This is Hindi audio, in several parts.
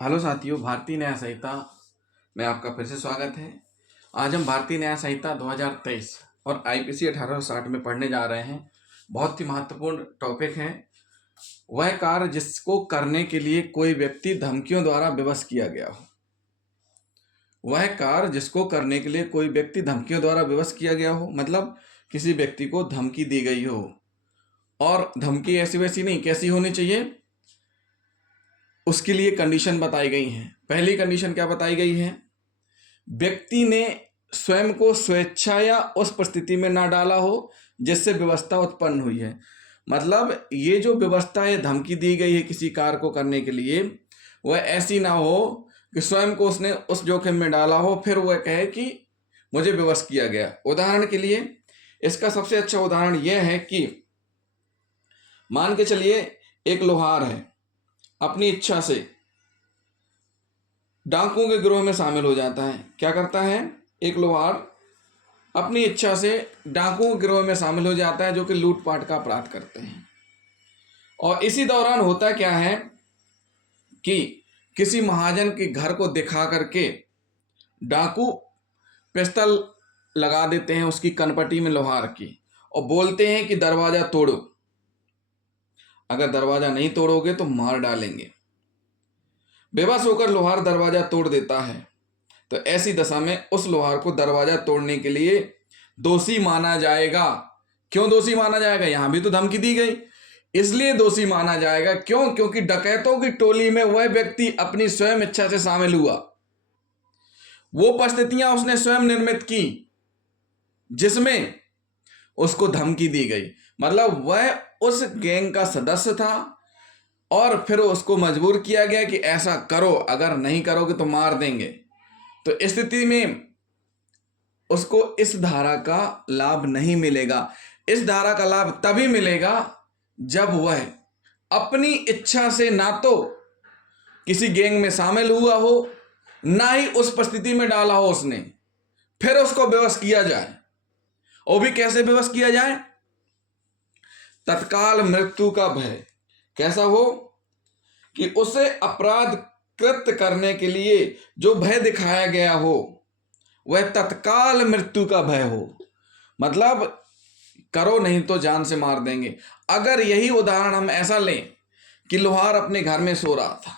हेलो साथियों, भारतीय न्याय संहिता में आपका फिर से स्वागत है। आज हम भारतीय न्याय संहिता 2023 और आईपीसी 1860 में पढ़ने जा रहे हैं। बहुत ही महत्वपूर्ण टॉपिक है। वह कार्य जिसको करने के लिए कोई व्यक्ति धमकियों द्वारा विवश किया गया हो। वह कार्य जिसको करने के लिए कोई व्यक्ति धमकियों द्वारा विवश किया गया हो, मतलब किसी व्यक्ति को धमकी दी गई हो। और धमकी ऐसी वैसी नहीं, कैसी होनी चाहिए, उसके लिए कंडीशन बताई गई हैं। पहली कंडीशन क्या बताई गई है? व्यक्ति ने स्वयं को स्वेच्छा या उस परिस्थिति में ना डाला हो जिससे व्यवस्था उत्पन्न हुई है। मतलब ये जो व्यवस्था है, धमकी दी गई है किसी कार्य को करने के लिए, वह ऐसी ना हो कि स्वयं को उसने उस जोखिम में डाला हो फिर वह कहे कि मुझे विवश किया गया। उदाहरण के लिए इसका सबसे अच्छा उदाहरण यह है कि मान के चलिए एक लोहार है, अपनी इच्छा से डाकुओं के गिरोह में शामिल हो जाता है। क्या करता है? एक लोहार अपनी इच्छा से डाकुओं के गिरोह में शामिल हो जाता है जो कि लूटपाट का अपराध करते हैं। और इसी दौरान होता क्या है कि किसी महाजन के घर को दिखा करके डाकू पिस्टल लगा देते हैं उसकी कनपटी में लोहार की, और बोलते हैं कि दरवाजा तोड़ो, अगर दरवाजा नहीं तोड़ोगे तो मार डालेंगे। बेबस होकर लोहार दरवाजा तोड़ देता है। तो ऐसी दशा में उस लोहार को दरवाजा तोड़ने के लिए दोषी माना जाएगा। क्यों दोषी माना जाएगा? यहां भी तो धमकी दी गई, इसलिए दोषी माना जाएगा। क्यों? क्योंकि डकैतों की टोली में वह व्यक्ति अपनी स्वयं इच्छा से शामिल हुआ। वो परिस्थितियां उसने स्वयं निर्मित की जिसमें उसको धमकी दी गई। मतलब वह उस गैंग का सदस्य था और फिर उसको मजबूर किया गया कि ऐसा करो, अगर नहीं करोगे तो मार देंगे। तो इस स्थिति में उसको इस धारा का लाभ नहीं मिलेगा। इस धारा का लाभ तभी मिलेगा जब वह अपनी इच्छा से ना तो किसी गैंग में शामिल हुआ हो, ना ही उस परिस्थिति में डाला हो उसने, फिर उसको विवश किया जाए। और भी कैसे विवश किया जाए? तत्काल मृत्यु का भय। कैसा हो कि उसे अपराध कृत्य करने के लिए जो भय दिखाया गया हो वह तत्काल मृत्यु का भय हो। मतलब करो नहीं तो जान से मार देंगे। अगर यही उदाहरण हम ऐसा लें कि लोहार अपने घर में सो रहा था,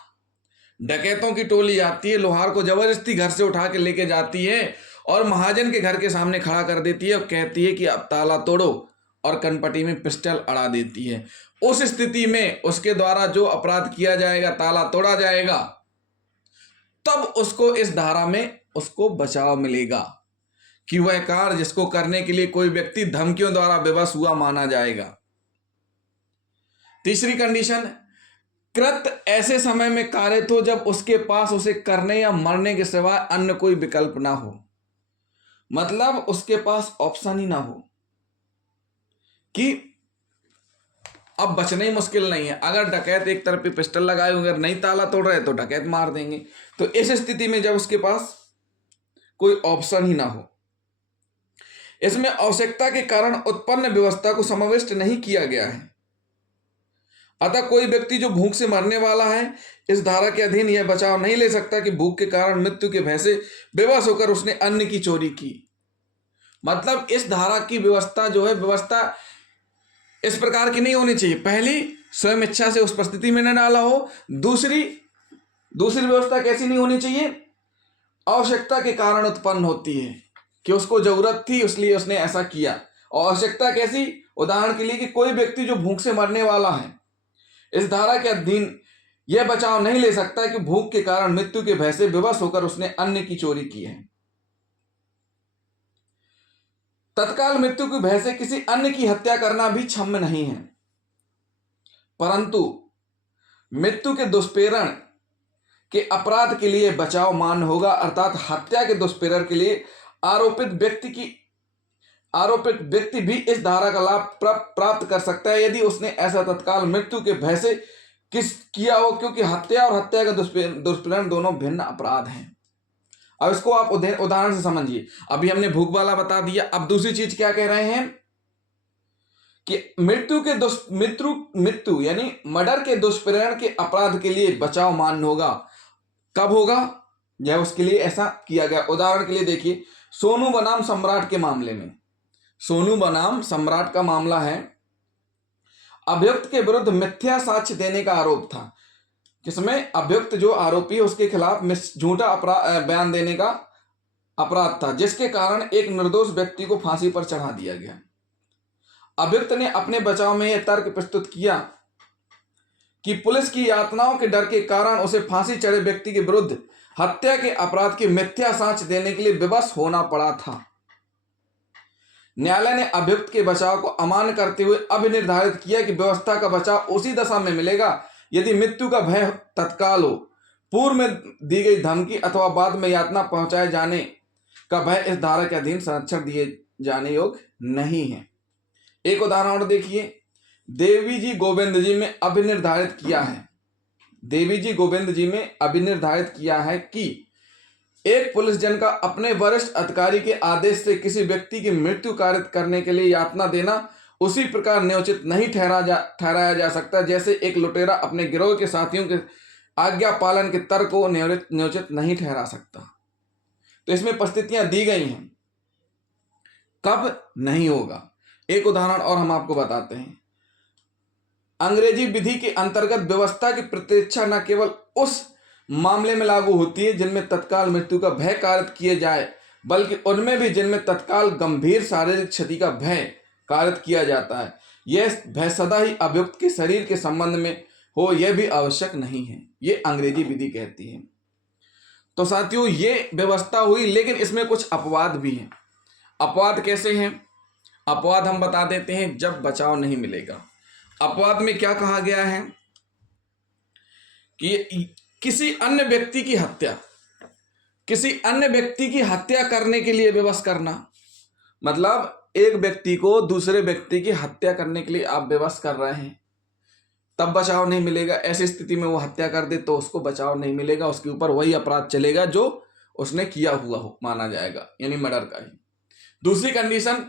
डकैतों की टोली आती है, लोहार को जबरदस्ती घर से उठा के लेके जाती है और महाजन के घर के सामने खड़ा कर देती है और कहती है कि अब ताला तोड़ो, और कनपटी में पिस्टल अड़ा देती है। उस स्थिति में उसके द्वारा जो अपराध किया जाएगा, ताला तोड़ा जाएगा, तब उसको इस धारा में उसको बचाव मिलेगा कि वह कार्य जिसको करने के लिए कोई व्यक्ति धमकियों द्वारा विवश हुआ माना जाएगा। तीसरी कंडीशन, कृत्य ऐसे समय में कारित हो जब उसके पास उसे करने या मरने के सिवाय अन्य कोई विकल्प ना हो। मतलब उसके पास ऑप्शन ही ना हो कि अब बचना ही मुश्किल नहीं है। अगर डकैत एक तरफ पे पिस्टल लगाए अगर नहीं ताला तोड़ रहे तो डकैत मार देंगे। तो इस स्थिति में जब उसके पास कोई ऑप्शन ही ना हो, इसमें आवश्यकता के कारण उत्पन्न व्यवस्था को समाविष्ट नहीं किया गया है। अतः कोई व्यक्ति जो भूख से मरने वाला है इस धारा के अधीन यह बचाव नहीं ले सकता कि भूख के कारण मृत्यु के भय से बेबस होकर उसने अन्न की चोरी की। मतलब इस धारा की व्यवस्था जो है, व्यवस्था इस प्रकार की नहीं होनी चाहिए। पहली, स्वयं इच्छा से उस परिस्थिति में न डाला हो। दूसरी व्यवस्था कैसी नहीं होनी चाहिए? आवश्यकता के कारण उत्पन्न होती है कि उसको जरूरत थी इसलिए उसने ऐसा किया। और आवश्यकता कैसी? उदाहरण के लिए कि कोई व्यक्ति जो भूख से मरने वाला है इस धारा के अधीन यह बचाव नहीं ले सकता कि भूख के कारण मृत्यु के भय से विवश होकर उसने अन्न की चोरी की है। तत्काल मृत्यु के भय से किसी अन्य की हत्या करना भी क्षम्य नहीं है, परंतु मृत्यु के दुष्प्रेरण के अपराध के लिए बचाव मान्य होगा। अर्थात हत्या के दुष्प्रेरण के लिए आरोपित व्यक्ति भी इस धारा का लाभ प्राप्त कर सकता है यदि उसने ऐसा तत्काल मृत्यु के भय से किया हो, क्योंकि हत्या और हत्या का दुष्प्रेरण दोनों भिन्न अपराध हैं। अब इसको आप उदाहरण से समझिए। अभी हमने भूख वाला बता दिया, अब दूसरी चीज क्या कह रहे हैं कि मृत्यु यानी मर्डर के दुष्प्रेरण के अपराध के लिए बचाव मान्य होगा। कब होगा, यह उसके लिए ऐसा किया गया। उदाहरण के लिए देखिए, सोनू बनाम सम्राट के मामले में, सोनू बनाम सम्राट का मामला है, अभियुक्त के विरुद्ध मिथ्या साक्ष्य देने का आरोप था। किसमें? अभियुक्त जो आरोपी है उसके खिलाफ झूठा बयान देने का अपराध था, जिसके कारण एक निर्दोष व्यक्ति को फांसी पर चढ़ा दिया गया। अभियुक्त ने अपने बचाव में यह तर्क प्रस्तुत किया कि पुलिस की यातनाओं के डर के कारण उसे फांसी चढ़े व्यक्ति के विरुद्ध हत्या के अपराध की मिथ्या साक्ष्य देने के लिए विवश होना पड़ा था। न्यायालय ने अभियुक्त के बचाव को अमान्य करते हुए अभिनिर्धारित किया कि व्यवस्था का बचाव उसी दशा में मिलेगा यदि मृत्यु का भय तत्काल हो, पूर्व में दी गई धमकी अथवा बाद में यातना पहुंचाए जाने का भय इस धारा के अधीन संरक्षण दिए जाने योग्य नहीं है। एक उदाहरण और देखिए, देवी जी गोविंद जी में अभिनिर्धारित किया है, देवी जी गोविंद जी में अभिनिर्धारित किया है कि एक पुलिस जन का अपने वरिष्ठ अधिकारी के आदेश से किसी व्यक्ति की मृत्यु कारित करने के लिए यातना देना उसी प्रकार न्योचित नहीं ठहराया जा सकता जैसे एक लुटेरा अपने गिरोह के साथियों के आज्ञा पालन के तर्क को न्योचित नहीं ठहरा सकता। तो इसमें परिस्थितियां दी गई हैं, कब नहीं होगा। एक उदाहरण और हम आपको बताते हैं। अंग्रेजी विधि के अंतर्गत व्यवस्था की प्रतीक्षा न केवल उस मामले में लागू होती है जिनमें तत्काल मृत्यु का भय कारित किए जाए, बल्कि उनमें भी जिनमें तत्काल गंभीर शारीरिक क्षति का भय कारित किया जाता है। यह भय सदा ही अभियुक्त के शरीर के संबंध में हो, यह भी आवश्यक नहीं है, ये अंग्रेजी विधि कहती है। तो साथियों, ये व्यवस्था हुई, लेकिन इसमें कुछ अपवाद भी हैं। अपवाद कैसे हैं? अपवाद हम बता देते हैं, जब बचाव नहीं मिलेगा। अपवाद में क्या कहा गया है कि किसी अन्य व्यक्ति की हत्या करने के लिए विवश करना, मतलब एक व्यक्ति को दूसरे व्यक्ति की हत्या करने के लिए आप विवश कर रहे हैं, तब बचाव नहीं मिलेगा। ऐसी स्थिति में वो हत्या कर दे तो उसको बचाव नहीं मिलेगा, उसके ऊपर वही अपराध चलेगा जो उसने किया हुआ हो माना जाएगा, यानी मर्डर का ही। दूसरी कंडीशन,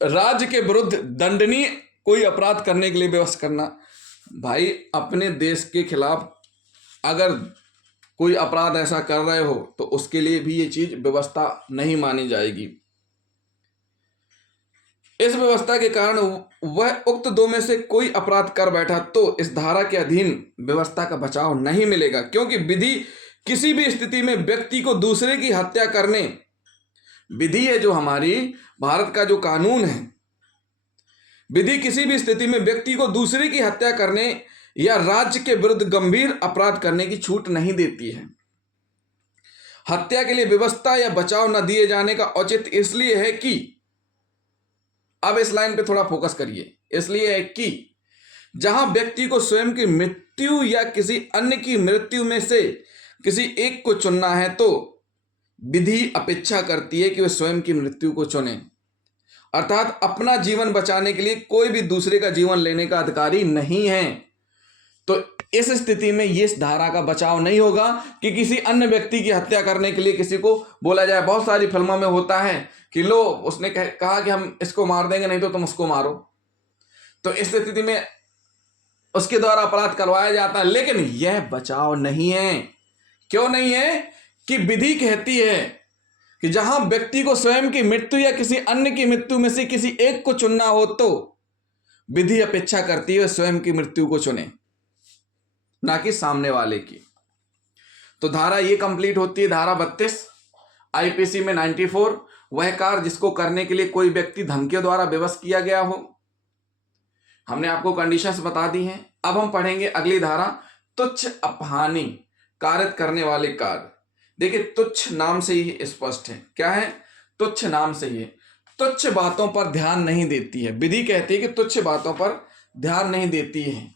राज्य के विरुद्ध दंडनीय कोई अपराध करने के लिए विवश करना। भाई, अपने देश के खिलाफ अगर कोई अपराध ऐसा कर रहे हो तो उसके लिए भी ये चीज व्यवस्था नहीं मानी जाएगी। इस व्यवस्था के कारण वह उक्त दो में से कोई अपराध कर बैठा तो इस धारा के अधीन व्यवस्था का बचाव नहीं मिलेगा, क्योंकि विधि किसी भी स्थिति में व्यक्ति को दूसरे की हत्या करने, विधि है जो हमारी भारत का जो कानून है, विधि किसी भी स्थिति में व्यक्ति को दूसरे की हत्या करने या राज्य के विरुद्ध गंभीर अपराध करने की छूट नहीं देती है। हत्या के लिए व्यवस्था या बचाव न दिए जाने का औचित्य इसलिए है कि, अब इस लाइन पे थोड़ा फोकस करिए, इसलिए है कि जहां व्यक्ति को स्वयं की मृत्यु या किसी अन्य की मृत्यु में से किसी एक को चुनना है तो विधि अपेक्षा करती है कि वह स्वयं की मृत्यु को चुने, अर्थात अपना जीवन बचाने के लिए कोई भी दूसरे का जीवन लेने का अधिकारी नहीं है। तो इस स्थिति में ये इस धारा का बचाव नहीं होगा कि किसी अन्य व्यक्ति की हत्या करने के लिए किसी को बोला जाए। बहुत सारी फिल्मों में होता है कि लो, उसने कहा कि हम इसको मार देंगे, नहीं तो तुम उसको मारो। तो इस स्थिति में उसके द्वारा अपराध करवाया जाता है, लेकिन यह बचाव नहीं है। क्यों नहीं है? कि विधि कहती है कि जहां व्यक्ति को स्वयं की मृत्यु या किसी अन्य की मृत्यु में से किसी एक को चुनना हो तो विधि अपेक्षा करती है स्वयं की मृत्यु को चुने, ना कि सामने वाले की। तो धारा ये कंप्लीट होती है। धारा 32 आईपीसी में 94, वह कार्य जिसको करने के लिए कोई व्यक्ति धमकियों द्वारा विवश किया गया हो। हमने आपको कंडीशंस बता दी हैं। अब हम पढ़ेंगे अगली धारा, तुच्छ अपहानि कारित करने वाले कार्य। देखिए, तुच्छ नाम से ही स्पष्ट है। क्या है? तुच्छ नाम से ही है। तुच्छ बातों पर ध्यान नहीं देती है। विधि कहती है कि तुच्छ बातों पर ध्यान नहीं देती है।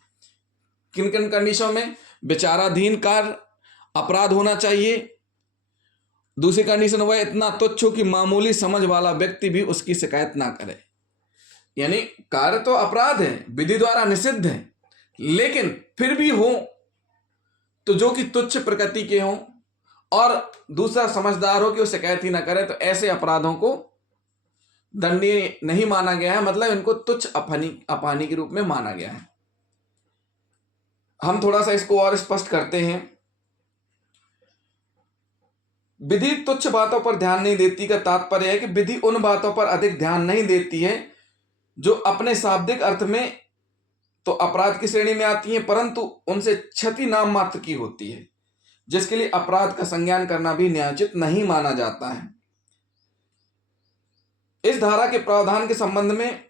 किन किन कंडीशनों में? विचाराधीन कार्य अपराध होना चाहिए। दूसरी कंडीशन, वह इतना तुच्छ हो कि मामूली समझ वाला व्यक्ति भी उसकी शिकायत ना करे। यानी कार्य तो अपराध है, विधि द्वारा निषिद्ध है, लेकिन फिर भी हो तो जो कि तुच्छ प्रकृति के हों, और दूसरा समझदार हो कि वो शिकायत ही ना करे, तो ऐसे अपराधों को दंडनीय नहीं माना गया है। मतलब इनको तुच्छ अपहानि के रूप में माना गया है। हम थोड़ा सा इसको और स्पष्ट करते हैं। विधि तुच्छ बातों पर ध्यान नहीं देती का तात्पर्य है कि विधि उन बातों पर अधिक ध्यान नहीं देती है जो अपने शाब्दिक अर्थ में तो अपराध की श्रेणी में आती है, परंतु उनसे क्षति नाम मात्र की होती है, जिसके लिए अपराध का संज्ञान करना भी न्यायोचित नहीं माना जाता है। इस धारा के प्रावधान के संबंध में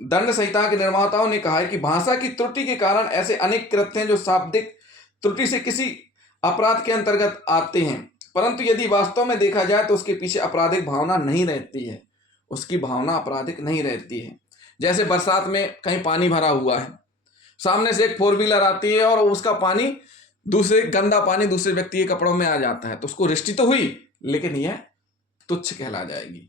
दंड संहिता के निर्माताओं ने कहा है कि भाषा की त्रुटि के कारण ऐसे अनेक कृत्य हैं जो शाब्दिक त्रुटि से किसी अपराध के अंतर्गत आते हैं, परंतु यदि वास्तव में देखा जाए तो उसके पीछे आपराधिक भावना नहीं रहती है, उसकी भावना आपराधिक नहीं रहती है। जैसे बरसात में कहीं पानी भरा हुआ है, सामने से एक 4 व्हीलर आती है और उसका पानी गंदा पानी दूसरे व्यक्ति के कपड़ों में आ जाता है, तो उसको रिष्टि तो हुई, लेकिन यह तुच्छ कहला जाएगी।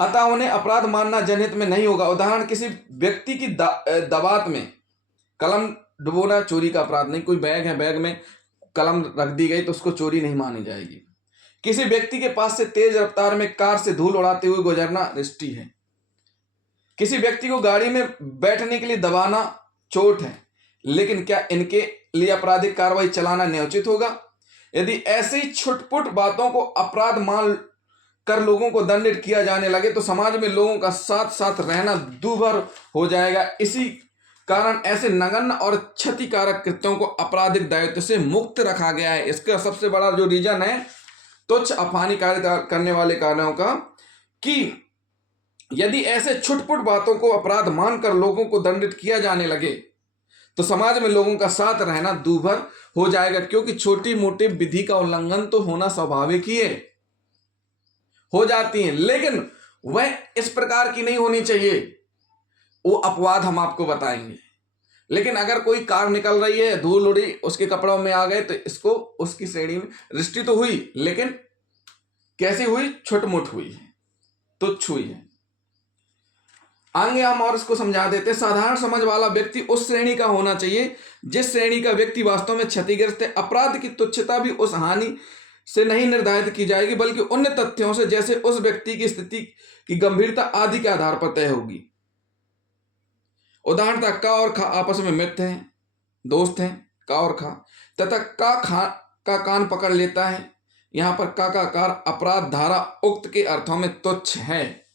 अतः उन्हें अपराध मानना जनहित में नहीं होगा। उदाहरण, किसी व्यक्ति की दवात में कलम डुबोना चोरी का अपराध नहीं। कोई बैग है, बैग में कलम रख दी गई तो उसको चोरी नहीं मानी जाएगी। किसी व्यक्ति के पास से तेज रफ्तार में कार से धूल उड़ाते हुए गुजरना रिष्टि है। किसी व्यक्ति को गाड़ी में बैठने के लिए दबाना चोट है, लेकिन क्या इनके लिए आपराधिक कार्रवाई चलाना न्यायोचित होगा? यदि ऐसी छुटपुट बातों को अपराध मान कर लोगों को दंडित किया जाने लगे तो समाज में लोगों का साथ साथ रहना दूभर हो जाएगा। इसी कारण ऐसे नगण्य और क्षतिकारक कृत्यों को आपराधिक दायित्व से मुक्त रखा गया है। इसका सबसे बड़ा जो रीजन है तुच्छ अफानी कार्य करने वाले कार्यों का, कि यदि ऐसे छुटपुट बातों को अपराध मानकर लोगों को दंडित किया जाने लगे तो समाज में लोगों का साथ रहना दूभर हो जाएगा, क्योंकि छोटी मोटी विधि का उल्लंघन तो होना स्वाभाविक ही है, हो जाती हैं, लेकिन वह इस प्रकार की नहीं होनी चाहिए। वो अपवाद हम आपको बताएंगे। लेकिन अगर कोई कार निकल रही है, धूल उड़ी, उसके कपड़ों में आ गए, तो इसको उसकी श्रेणी में रिष्टि तो हुई, लेकिन कैसी हुई? छुटमुट हुई है, तुच्छ हुई है। आगे हम और इसको समझा देते हैं। साधारण समझ वाला व्यक्ति उस श्रेणी का होना चाहिए जिस श्रेणी का व्यक्ति वास्तव में क्षतिग्रस्त है। अपराध की तुच्छता भी उस हानि से नहीं निर्धारित की जाएगी, बल्कि उन तथ्यों से, जैसे उस व्यक्ति की स्थिति की गंभीरता आदि के आधार पर तय होगी। उदाहरणतः का और खा आपस में मित्र हैं, दोस्त हैं, का और खा, तथा का कान पकड़ लेता है। यहां पर का कार अपराध धारा उक्त के अर्थों में तुच्छ है।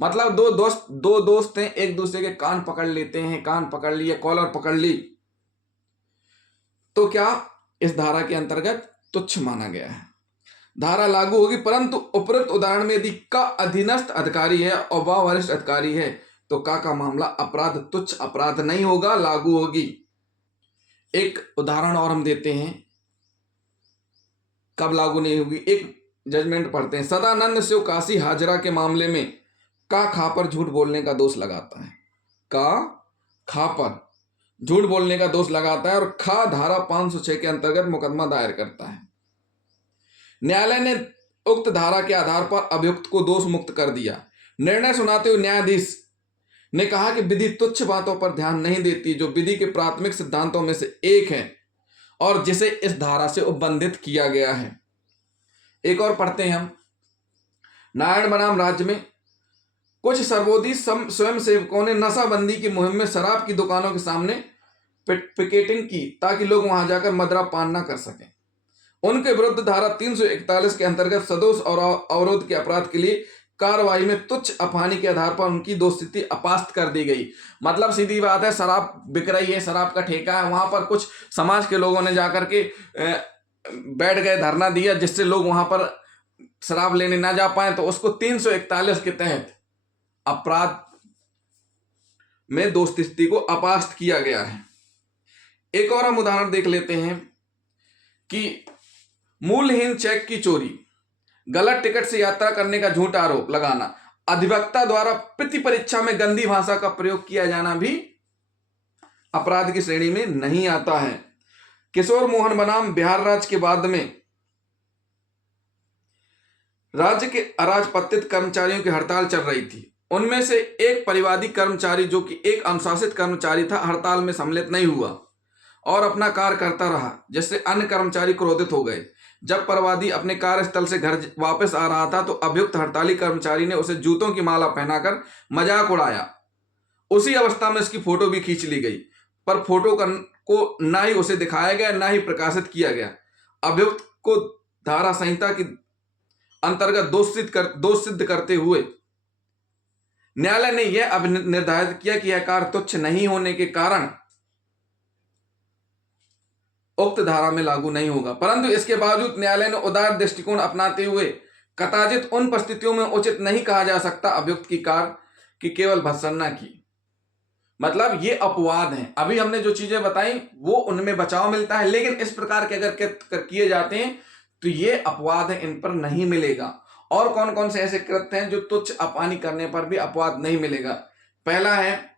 मतलब दो दोस्त हैं, एक दूसरे के कान पकड़ लेते हैं, कान पकड़ लिया, कॉलर पकड़ ली, तो क्या इस धारा के अंतर्गत तुच्छ माना गया है। धारा लागू होगी, परंतु उपरोक्त उदाहरण में यदि का अधीनस्थ अधिकारी है और वह वरिष्ठ अधिकारी है तो का मामला अपराध तुच्छ अपराध नहीं होगा, लागू होगी। एक उदाहरण और हम देते हैं कब लागू नहीं होगी। एक जजमेंट पढ़ते हैं। सदानंद शिव काशी हाजरा के मामले में का खा पर झूठ बोलने का दोष लगाता है। का खा पर झूठ बोलने का दोष लगाता है और खा धारा 506 के अंतर्गत मुकदमा दायर करता है। न्यायालय ने उक्त धारा के आधार पर अभियुक्त को दोष मुक्त कर दिया। निर्णय सुनाते हुए न्यायाधीश ने कहा कि विधि तुच्छ बातों पर ध्यान नहीं देती, जो विधि के प्राथमिक सिद्धांतों में से एक है और जिसे इस धारा से उपबंधित किया गया है। एक और पढ़ते हैं हम। नारायण बनाम राज्य में कुछ सर्वोदयी स्वयं सेवकों ने नशाबंदी की मुहिम में शराब की दुकानों के सामने पिकेटिंग की ताकि लोग वहां जाकर मदिरा पान न कर सकें। उनके विरुद्ध धारा 341 के अंतर्गत सदोष और अवरोध के अपराध के लिए कार्रवाई में तुच्छ अपहानी के आधार पर उनकी दोस्ती अपास्त कर दी गई। मतलब सीधी बात है, शराब बिक रही है, शराब का ठेका है, वहां पर कुछ समाज के लोगों ने जाकर के बैठ गए, धरना दिया, जिससे लोग वहां पर शराब लेने ना जा पाए, तो उसको 341 के तहत अपराध में दोस्ती को अपास्त किया गया है। एक और हम उदाहरण देख लेते हैं कि मूल्यहीन चेक की चोरी, गलत टिकट से यात्रा करने का झूठ आरोप लगाना, अधिवक्ता द्वारा प्रति परीक्षा में गंदी भाषा का प्रयोग किया जाना भी अपराध की श्रेणी में नहीं आता है। किशोर मोहन बनाम बिहार राज्य के बाद में राज्य के अराजपत्रित कर्मचारियों की हड़ताल चल रही थी। उनमें से एक परिवादी कर्मचारी, जो कि एक अनुशासित कर्मचारी था, हड़ताल में सम्मिलित नहीं हुआ और अपना कार्य करता रहा, जिससे अन्य कर्मचारी क्रोधित हो गए। जब परिवादी अपने कार्यस्थल से घर वापस आ रहा था तो अभियुक्त हड़ताली कर्मचारी ने उसे जूतों की माला पहनाकर मजाक उड़ाया। उसी अवस्था में इसकी फोटो भी खींच ली गई, पर फोटो को ना ही उसे दिखाया गया, ना ही प्रकाशित किया गया। अभियुक्त को धारा संहिता की अंतर्गत दोष सिद्ध करते हुए न्यायालय ने यह अब निर्धारित किया कि यह कार्य तुच्छ नहीं होने के कारण उक्त धारा में लागू नहीं होगा। परंतु इसके बावजूद न्यायालय ने उदार दृष्टिकोण अपनाते हुए कदाचित उन परिस्थितियों में उचित नहीं कहा जा सकता अभियुक्त की कार्य की केवल भर्त्सना की। मतलब ये अपवाद हैं। अभी हमने जो चीजें बताई वो उनमें बचाव मिलता है, लेकिन इस प्रकार के अगर किए जाते हैं तो ये अपवाद है, इन पर नहीं मिलेगा। और कौन कौन से ऐसे कृत्य हैं जो तुच्छ अपहानि करने पर भी अपवाद नहीं मिलेगा? पहला है,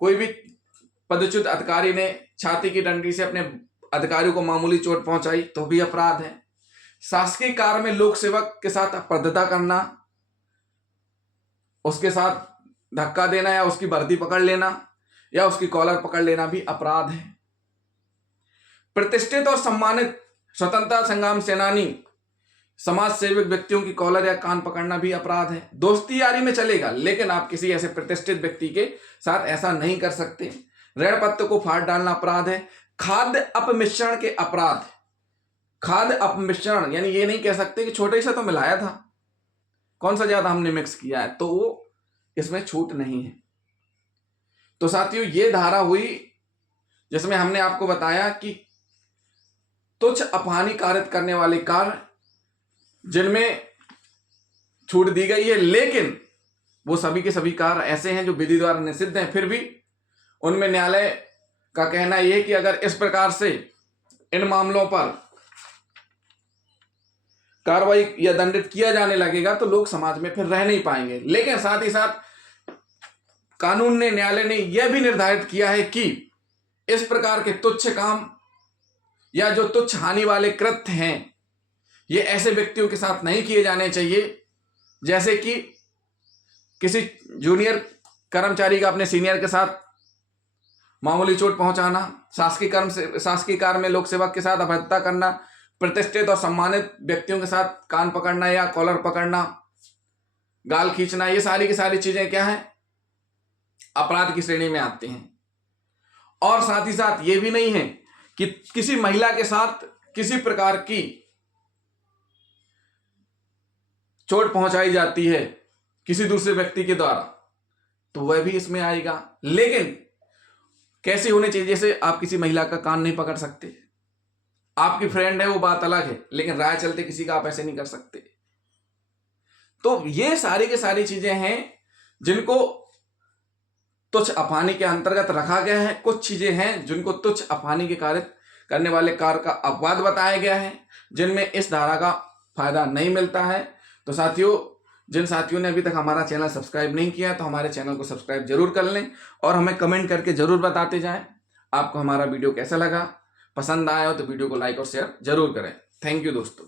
कोई भी पदच्युत अधिकारी ने छाती की डंडी से अपने अधिकारी को मामूली चोट पहुंचाई तो भी अपराध है। शासकीय कार्य में लोक सेवक के साथ अपर्दता करना, उसके साथ धक्का देना या उसकी वर्दी पकड़ लेना या उसकी कॉलर पकड़ लेना भी अपराध है। प्रतिष्ठित और सम्मानित स्वतंत्रता संग्राम सेनानी, समाज सेवक व्यक्तियों की कॉलर या कान पकड़ना भी अपराध है। दोस्ती यारी में चलेगा, लेकिन आप किसी ऐसे प्रतिष्ठित व्यक्ति के साथ ऐसा नहीं कर सकते। ऋण पत्र को फाड़ डालना अपराध है। खाद्य अपमिश्रण के अपराध, खाद्य अपमिश्रण यानी ये नहीं कह सकते कि छोटे से तो मिलाया था, कौन सा ज्यादा हमने मिक्स किया है, तो वो इसमें छूट नहीं है। तो साथियों, ये धारा हुई जिसमें हमने आपको बताया कि तुच्छ अपहानि कारित करने वाले कार्य जिनमें छूट दी गई है, लेकिन वो सभी के सभी कार्य ऐसे हैं जो विधि द्वारा निषिद्ध हैं, फिर भी उनमें न्यायालय का कहना यह है कि अगर इस प्रकार से इन मामलों पर कार्रवाई या दंडित किया जाने लगेगा तो लोग समाज में फिर रह नहीं पाएंगे। लेकिन साथ ही साथ कानून ने, न्यायालय ने यह भी निर्धारित किया है कि इस प्रकार के तुच्छ काम या जो तुच्छ हानि वाले कृत्य हैं ये ऐसे व्यक्तियों के साथ नहीं किए जाने चाहिए, जैसे कि किसी जूनियर कर्मचारी का अपने सीनियर के साथ मामूली चोट पहुंचाना, शासकीय कार्य में लोक सेवक के साथ अभद्रता करना, प्रतिष्ठित और सम्मानित व्यक्तियों के साथ कान पकड़ना या कॉलर पकड़ना, गाल खींचना, ये सारी की सारी चीजें क्या है, अपराध की श्रेणी में आती हैं। और साथ ही साथ ये भी नहीं है कि किसी महिला के साथ किसी प्रकार की चोट पहुंचाई जाती है किसी दूसरे व्यक्ति के द्वारा तो वह भी इसमें आएगा। लेकिन कैसे होने चाहिए, जैसे आप किसी महिला का कान नहीं पकड़ सकते, आपकी फ्रेंड है वो बात अलग है, लेकिन राय चलते किसी का आप ऐसे नहीं कर सकते। तो ये सारी की सारी चीजें हैं जिनको तुच्छ अपहानि के अंतर्गत रखा गया है। कुछ चीजें हैं जिनको तुच्छ अपहानि के कार्य करने वाले कार्य का अपवाद बताया गया है, जिनमें इस धारा का फायदा नहीं मिलता है। तो साथियों, जिन साथियों ने अभी तक हमारा चैनल सब्सक्राइब नहीं किया तो हमारे चैनल को सब्सक्राइब जरूर कर लें और हमें कमेंट करके जरूर बताते जाएं आपको हमारा वीडियो कैसा लगा। पसंद आया हो तो वीडियो को लाइक और शेयर जरूर करें। थैंक यू दोस्तों।